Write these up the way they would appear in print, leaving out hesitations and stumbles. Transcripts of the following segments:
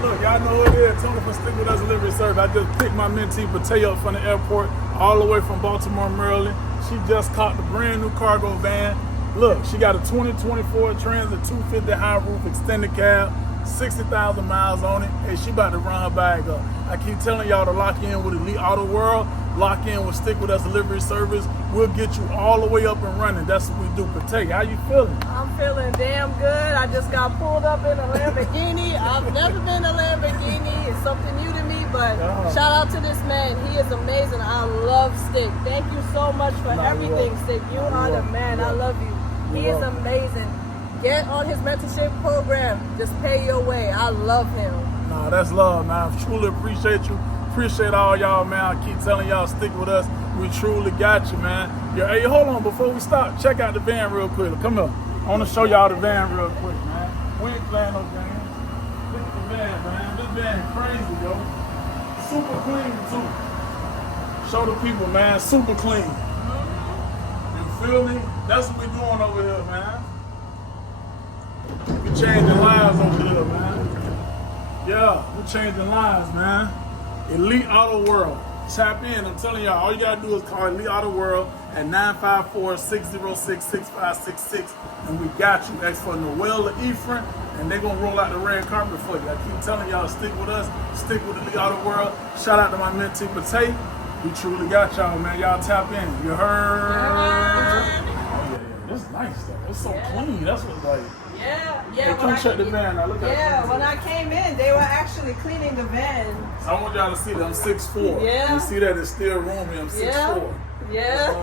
man. Look, y'all know who it is. Tony from Stick With Us Delivery Service. I just picked my mentee Mentee up from the airport all the way from Baltimore, Maryland. She just caught the brand new cargo van. Look, she got a 2024 Transit 250 high roof extended cab, 60,000 miles on it. Hey, she about to run her bag up. I keep telling y'all to lock in with Elite Auto World, lock in with Stick With Us Delivery Service. We'll get you all the way up and running. That's what we do. Mentee, how you feeling? I'm feeling damn good. I just got pulled up in a Lamborghini. I've never been a Lamborghini. It's something new to me, but shout out to this man. He is amazing. I love Stick. Thank you so much for everything, Stick. You are the man. I love you. He is amazing. Get on his mentorship program. Just pay your way. I love him. Nah, that's love, man. I truly appreciate you. Appreciate all y'all, man. I keep telling y'all, stick with us. We truly got you, man. Yeah, hey, hold on. Before we stop, check out the van real quick. Come here. I want to show y'all the van real quick, man. We ain't playing no games. Look at the van, man. This van is crazy, yo. Super clean, too. Show the people, man. Super clean. You feel me? That's what we doing over here, man. We changing lives over here, man. Yeah, we're changing lives, man. Elite Auto World. Tap in. I'm telling y'all, all you gotta do is call Elite Auto World at 954-606-6566, and we got you. Ask for Noel or Ephraim, and they're gonna roll out the red carpet for you. I keep telling y'all, stick with us, stick with Elite Auto World. Shout out to my mentee Mentee. We truly got y'all, man. Y'all tap in. You heard? Oh yeah. This is nice though. It's so clean. That's what's like. Yeah. Hey, come check the van out. Look at it. When I came in, they were actually cleaning the van. I want y'all to see that I'm 6'4". Yeah. You see that it's still roomy. I'm 6'4". Yeah.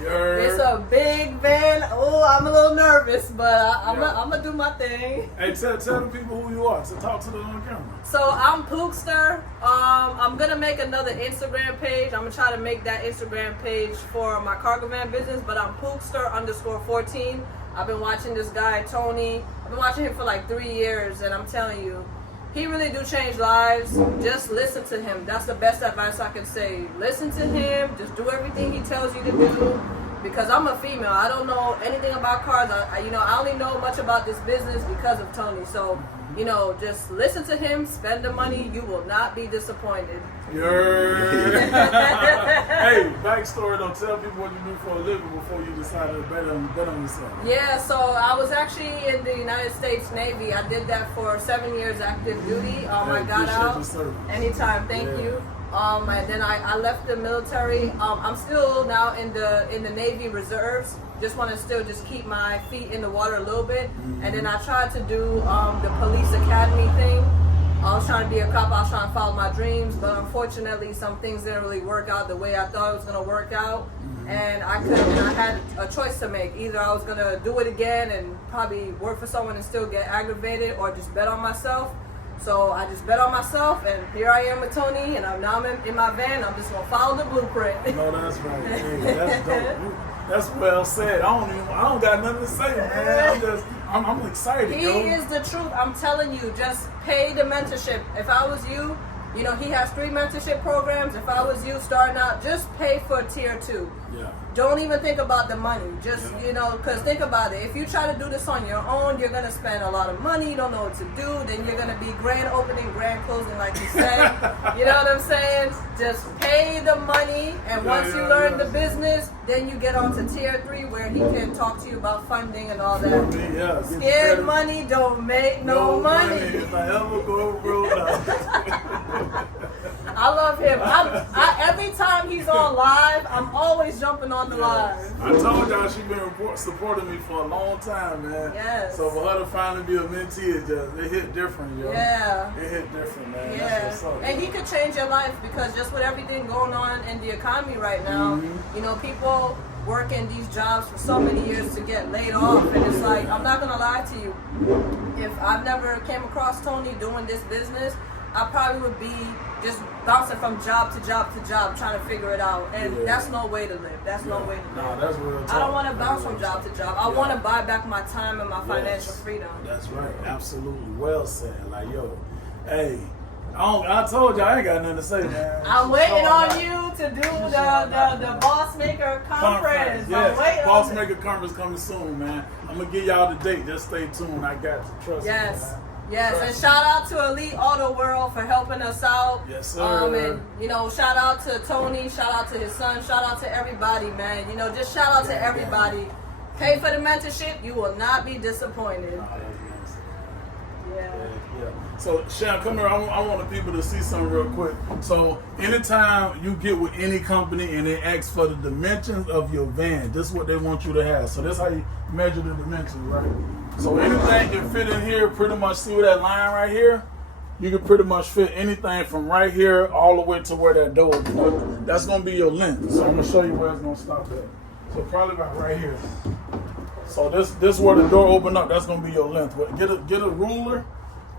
Yeah. It's a big van. Oh, I'm a little nervous, but I'm gonna do my thing. Hey, tell the people who you are. So talk to them on camera. So I'm Pookster. I'm gonna make another Instagram page. I'm gonna try to make that Instagram page for my cargo van business, but I'm Pookster_14. I've been watching this guy, Tony. I've been watching him for like 3 years, and I'm telling you, he really do change lives. Just listen to him. That's the best advice I can say. Listen to him. Just do everything he tells you to do. Because I'm a female. I don't know anything about cars. I only know much about this business because of Tony. So, just listen to him. Spend the money. You will not be disappointed. Hey, backstory though. Tell people what you do for a living before you decided to bet on yourself. Yeah, so I was actually in the United States Navy. I did that for 7 years active duty. I got out anytime. Thank you. And then I left the military. I'm still now in the Navy Reserves. Just want to still just keep my feet in the water a little bit. And then I tried to do the police academy thing. I was trying to be a cop. I was trying to follow my dreams, but unfortunately, some things didn't really work out the way I thought it was going to work out. And I had a choice to make. Either I was going to do it again and probably work for someone and still get aggravated, or just bet on myself. So I just bet on myself, and here I am with Tony, and now I'm in my van. I'm just going to follow the blueprint. No, that's right. Hey, that's dope. That's well said. I don't got nothing to say, man. I'm excited. He is the truth. I'm telling you, just pay the mentorship. If I was you, he has 3 mentorship programs. If I was you starting out, just pay for tier 2. Yeah. Don't even think about the money. Just, because think about it. If you try to do this on your own, you're going to spend a lot of money. You don't know what to do. Then you're going to be grand opening, grand closing, like you said. You know what I'm saying? Just pay the money. And once you learn the business, then you get on to tier 3 where he can talk to you about funding and all that. Scared money don't make no money. If I ever go broke, I love him. Every time he's on live, I'm always jumping on the live. I told y'all she's been supporting me for a long time, man. Yes. So for her to finally be a mentee, it hit different, yo. Yeah. It hit different, man. Yeah. That's what's up, and he could change your life, because just with everything going on in the economy right now, people work in these jobs for so many years to get laid off, and it's like, I'm not gonna lie to you. If I've never came across Tony doing this business, I probably would be just bouncing from job to job to job trying to figure it out. And that's no way to live. That's no way to live. No, that's real talk. I don't want to bounce from job to job. I want to buy back my time and my financial freedom. That's right. Absolutely. Well said. Like, hey, I told you I ain't got nothing to say, man. I'm waiting on you to do the Boss Maker Conference. Yes, Boss Maker Conference coming soon, man. I'm going to give y'all the date. Just stay tuned. I got you. Trust me. Yes. Yes, and shout out to Elite Auto World for helping us out. Yes, sir. And you know, shout out to Tony, shout out to his son, shout out to everybody, man. You know, just shout out to everybody. Pay for the mentorship, you will not be disappointed. Yeah. So, Sean, come here. I want the people to see something real quick. So, anytime you get with any company and they ask for the dimensions of your van, this is what they want you to have. So, that's how you measure the dimensions, right? So, anything can fit in here. Pretty much, see where that line right here? You can pretty much fit anything from right here all the way to where that door is. That's going to be your length. So, I'm going to show you where it's going to stop at. So, probably about right here. So, this where the door open up. That's going to be your length. But get a ruler.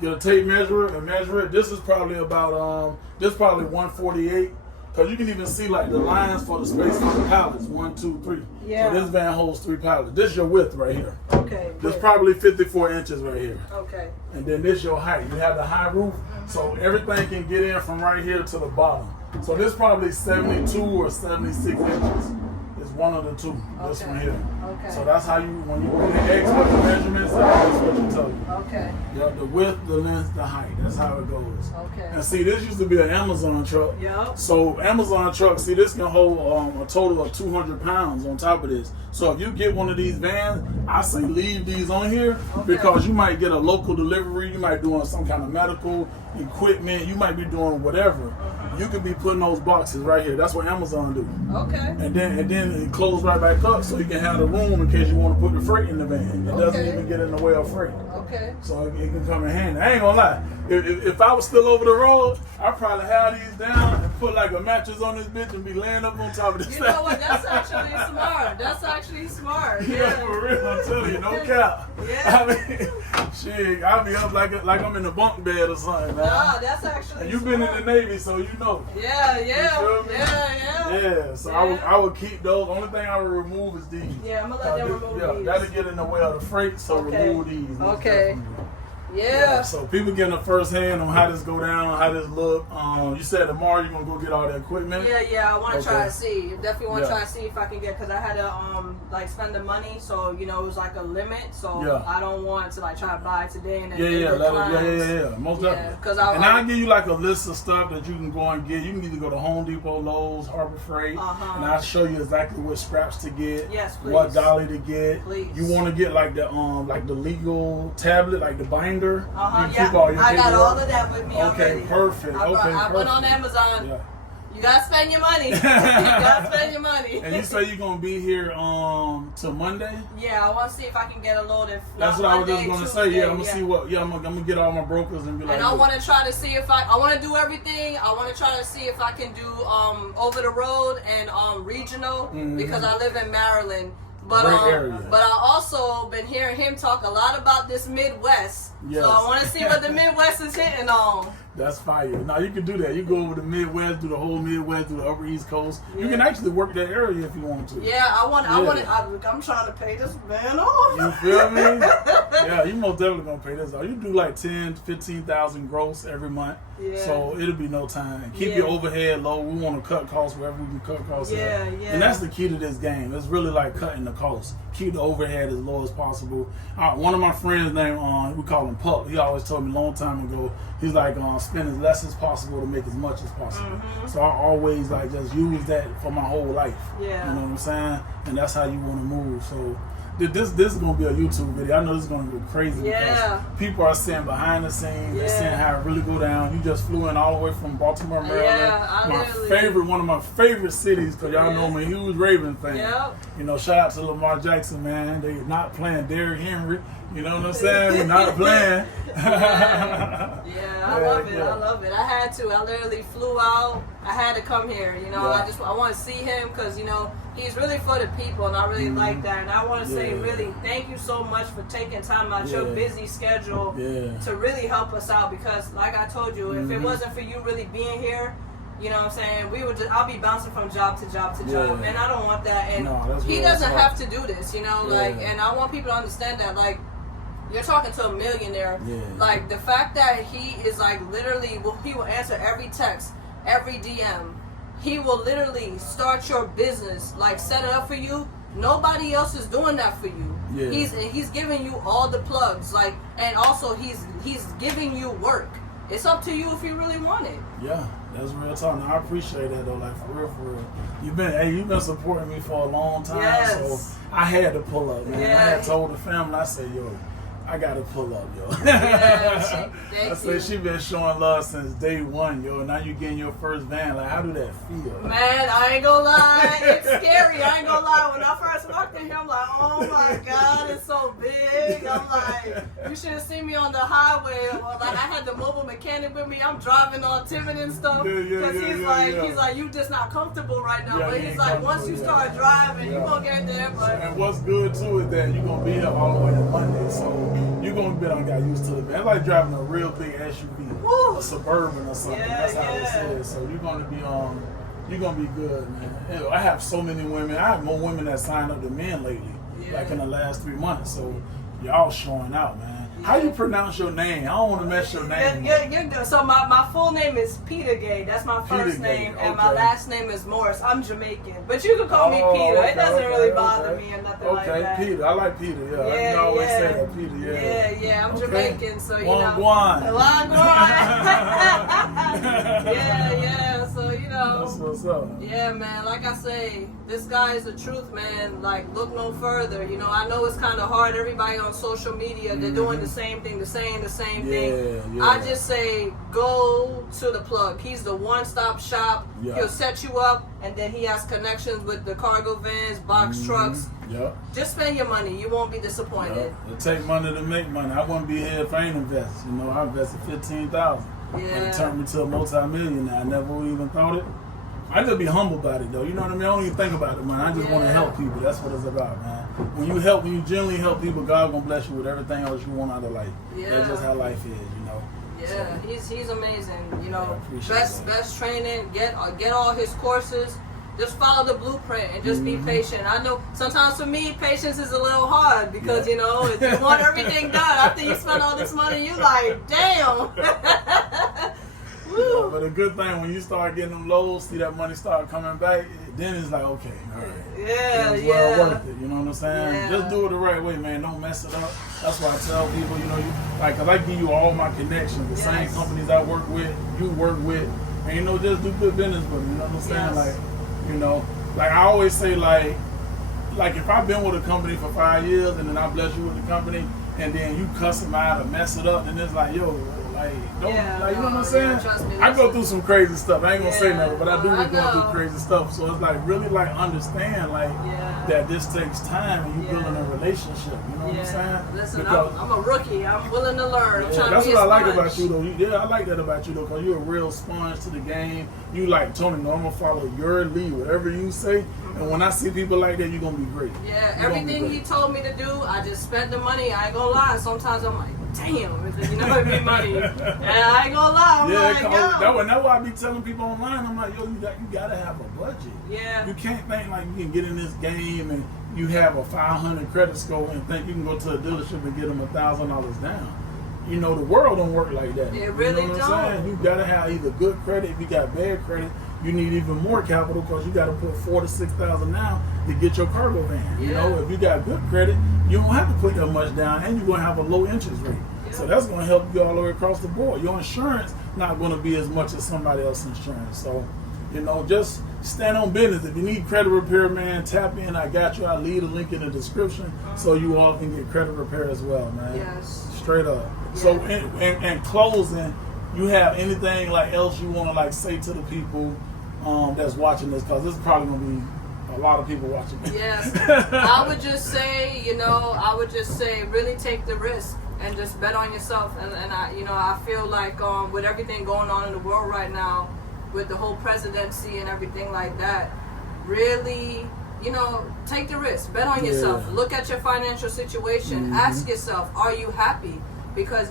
Get a tape measure and measure it. This is probably about this is probably 148, because you can even see like the lines for the space for the pallets. 1, 2, 3. Yeah. So this van holds 3 pallets. This is your width right here. Okay. This probably 54 inches right here. Okay. And then this your height. You have the high roof, so everything can get in from right here to the bottom. So this probably 72 or 76 inches. It's one of the two. This one here. Okay. So that's how you, when you ask what the measurements are, that's what you tell you. Okay. Yeah, the width, the length, the height. That's how it goes. Okay. And see, this used to be an Amazon truck. Yep. So Amazon truck, see, this can hold a total of 200 pounds on top of this. So if you get one of these vans, I say leave these on here because you might get a local delivery. You might be doing some kind of medical equipment. You might be doing whatever. You could be putting those boxes right here. That's what Amazon do. Okay. And then it closes right back up so you can have the room in case you want to put the freight in the van. It doesn't even get in the way of freight. Okay. So it can come in handy. I ain't gonna lie. If I was still over the road, I'd probably have these down and put like a mattress on this bitch and be laying up on top of this. You know what? That's actually smart. That's actually smart. Yeah, for real. I'm telling you, no cap. Yeah. I mean, shit, I'll be up like I'm in a bunk bed or something, man. Nah, that's actually And you've smart. been in the Navy, so you know. Yeah, You yeah, feel me? yeah. Yeah, so I would keep those. Only thing I would remove is these. Yeah, I'm gonna let them remove these. That'll get in the way of the freight, so remove these. most Okay. definitely. Yeah. So people getting a first hand on how this go down, how this look. You said tomorrow you're gonna go get all the equipment. Yeah. I want to try to see. Definitely want to Yeah. try to see if I can get, because I had to like spend the money, so you know it was like a limit. So Yeah. I don't want to like try to buy it today and then Yeah, it declines. yeah. Most definitely. Because And I'll give you like a list of stuff that you can go and get. You can either go to Home Depot, Lowe's, Harbor Freight, and I'll show you exactly what scraps to get, Yes, please. what dolly to get. Please. You want to get like the legal tablet, like the binder. You keep all your I got paperwork. all of that with me already. Okay, perfect. I went on Amazon. Yeah. You gotta spend your money. You gotta spend your money. And you say you're gonna be here till Monday? Yeah, I want to see if I can get a load. If That's not what I was just Monday, gonna Tuesday, say. Yeah, I'm gonna see what. Yeah, I'm gonna get all my brokers and be like. And I look. want to try to see if I want to do everything. I want to try to see if I can do over the road and regional because I live in Maryland. But Great area. but I also been hearing him talk a lot about this Midwest. Yes. So I want to see what the Midwest is hitting on. That's fire. Now you can do that. You go over the Midwest, do the whole Midwest, do the Upper East Coast. You can actually work that area if you want to. Yeah, I'm trying to pay this man off. You feel me? Yeah, you most definitely gonna pay this off. You do like 10, 15,000 gross every month. Yeah. So it'll be no time. Keep your overhead low. We want to cut costs wherever we can cut costs. Yeah. And that's the key to this game. It's really like cutting the costs. Keep the overhead as low as possible. One of my friends named we call him Pup. He always told me a long time ago. He's like spend as less as possible to make as much as possible. So I always like just use that for my whole life. Yeah. You know what I'm saying? And that's how you want to move. So this is gonna be a YouTube video. I know this is gonna go crazy because people are seeing behind the scenes. They're seeing how it really go down. You just flew in all the way from Baltimore, Maryland. One of my favorite cities, because y'all know I'm a huge Raven fan. Yep. You know, shout out to Lamar Jackson, man. They not playing Derrick Henry. You know what I'm saying? We're not playing. I love it. I love it. I had to. I literally flew out. I had to come here. You know, I want to see him because, you know, he's really for the people, and I really like that. And I want to say really thank you so much for taking time out your busy schedule to really help us out, because like I told you, if it wasn't for you really being here, you know what I'm saying, I'll be bouncing from job to job to job, and I don't want that. And he doesn't have to do this, you know, and I want people to understand that, like, you're talking to a millionaire. Like, the fact that he is like literally, he will answer every text, every DM. He will literally start your business, like set it up for you. Nobody else is doing that for you. Yeah. He's giving you all the plugs, like, and also he's giving you work. It's up to you if you really want it. Yeah, that's real talk. Now, I appreciate that though, like for real. You've been supporting me for a long time, Yes. so I had to pull up, man. Yeah. I had told the family, I said, yo, I gotta pull up, yo. Yeah, I said she been showing love since day one, yo. Now you getting your first van. Like, how do that feel? Man, I ain't gonna lie, it's scary. I ain't gonna lie. When I first walked in here, I'm like, oh my God, it's so big. I'm like, you should have seen me on the highway. Or like, I had the mobile mechanic with me. I'm driving on Timmon and stuff. Because he's like, you just not comfortable right now. Yeah, but he's like, once you start driving, you gonna get there. But and what's good too is that you're gonna be here all the way to Monday, so you're gonna be got used to it. Man, it's like driving a real big SUV, Woo. a Suburban or something. That's how it is. So you're gonna be good, man. I have so many women. I have more women that signed up than men lately, like in the last 3 months. So y'all showing out, man. How you pronounce your name? I don't want to mess your name. You're good. So my full name is Peter Gay. That's my first name, and my last name is Morris. I'm Jamaican, but you can call me Peter. Okay, it doesn't really bother me or nothing like that. Okay, Peter. I like Peter. Yeah, I always say that, Peter. Yeah. I'm Jamaican, so you know. Wagwan. Yeah. So you know. That's what's up. Yeah, man. Like I say, this guy is the truth, man. Like, look no further. You know, I know it's kind of hard. Everybody on social media, they're doing the same thing, saying the same thing. Yeah. I just say, go to the plug. He's the one-stop shop. Yeah. He'll set you up, and then he has connections with the cargo vans, box trucks. Yep. Just spend your money. You won't be disappointed. It take money to make money. I wouldn't be here if I ain't invest. You know, I invested $15,000. And it turned me to a multi-millionaire. I never even thought it. I just be humble about it though. You know what I mean? I don't even think about it, man. I just want to help people. That's what it's about, man. When you genuinely help people, God gonna bless you with everything else you want out of life. Yeah. That's just how life is, you know. Yeah, so, he's amazing. You know, yeah, best training. Get all his courses. Just follow the blueprint and just be patient. I know sometimes for me, patience is a little hard because you know if you want everything done after you spend all this money, you like, damn. Yeah, but a good thing when you start getting them lows, see that money start coming back, then it's like, okay, all right. Yeah, it's well worth it. You know what I'm saying? Yeah. Just do it the right way, man. Don't mess it up. That's why I tell people, you know, cause I give you all my connections, the same companies I work with, you work with, and you know, just do good business with me. You know what I'm saying? Like, you know, like I always say, like if I've been with a company for 5 years and then I bless you with the company, and then you cuss them out or mess it up, then it's like, yo, like, don't, like, you know what I'm saying? I go through some crazy stuff. I ain't gonna say nothing, but I do be going through crazy stuff. So it's like, really, like, understand, like, that this takes time and you building a relationship. You know what I'm saying? Listen, because I'm a rookie. I'm willing to learn. I'm trying that's to be what a I like sponge. about you, though. I like that about you, though, because you're a real sponge to the game. You like, Tony, no, I'm going to follow your lead, whatever you say. And when I see people like that, you're going to be great. Yeah, everything he told me to do, I just spent the money. I ain't gonna lie. Sometimes I'm like, damn, you know, it be money. And I ain't gonna lie. I'm like, yo. That's why I be telling people online. I'm like, yo, you gotta have a budget. Yeah. You can't think like you can get in this game and you have a 500 credit score and think you can go to a dealership and get them $1,000 down. You know, the world don't work like that. It really you know what don't. I'm saying? You gotta have either good credit. If you got bad credit, you need even more capital because you got to put $4,000 to $6,000 now to get your cargo van. You know, if you got good credit, you don't have to put that much down, and you're gonna have a low interest rate. So that's gonna help you all the way across the board. Your insurance not gonna be as much as somebody else's insurance. So, you know, just stand on business. If you need credit repair, man, tap in. I got you. I'll leave a link in the description so you all can get credit repair as well, man. Yes. Straight up. So, in closing, you have anything like else you want to like say to the people that's watching this, because this is probably gonna be a lot of people watching this. Yes. I would just say, really take the risk and just bet on yourself. And I feel like with everything going on in the world right now, with the whole presidency and everything like that, really, take the risk, bet on yourself. Look at your financial situation. Ask yourself, are you happy? Because,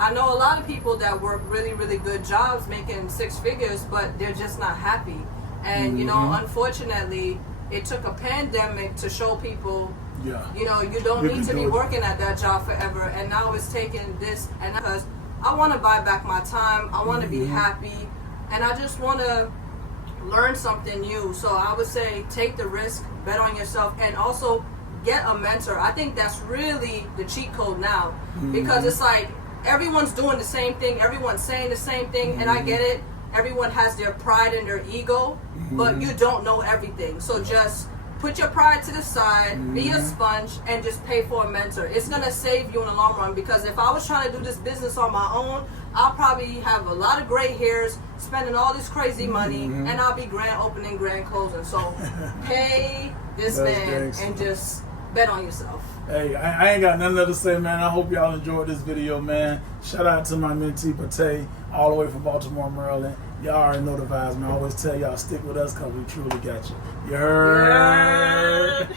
I know a lot of people that work really, really good jobs making 6 figures, but they're just not happy. And, unfortunately, it took a pandemic to show people, you don't need to be working at that job forever. And now it's taking this, and because I want to buy back my time, I want to be happy, and I just want to learn something new. So I would say take the risk, bet on yourself, and also get a mentor. I think that's really the cheat code now, because it's like everyone's doing the same thing, everyone's saying the same thing, and I get it. Everyone has their pride and their ego, but you don't know everything. So just put your pride to the side, be a sponge, and just pay for a mentor. It's going to save you in the long run, because if I was trying to do this business on my own, I'll probably have a lot of gray hairs, spending all this crazy money, and I'll be grand opening, grand closing. So pay this man and just bet on yourself. Hey, I ain't got nothing else to say, man. I hope y'all enjoyed this video, man. Shout out to my mentee, Mentee, all the way from Baltimore, Maryland. Y'all already know the vibes, man. I always tell y'all, stick with us because we truly got you. You heard?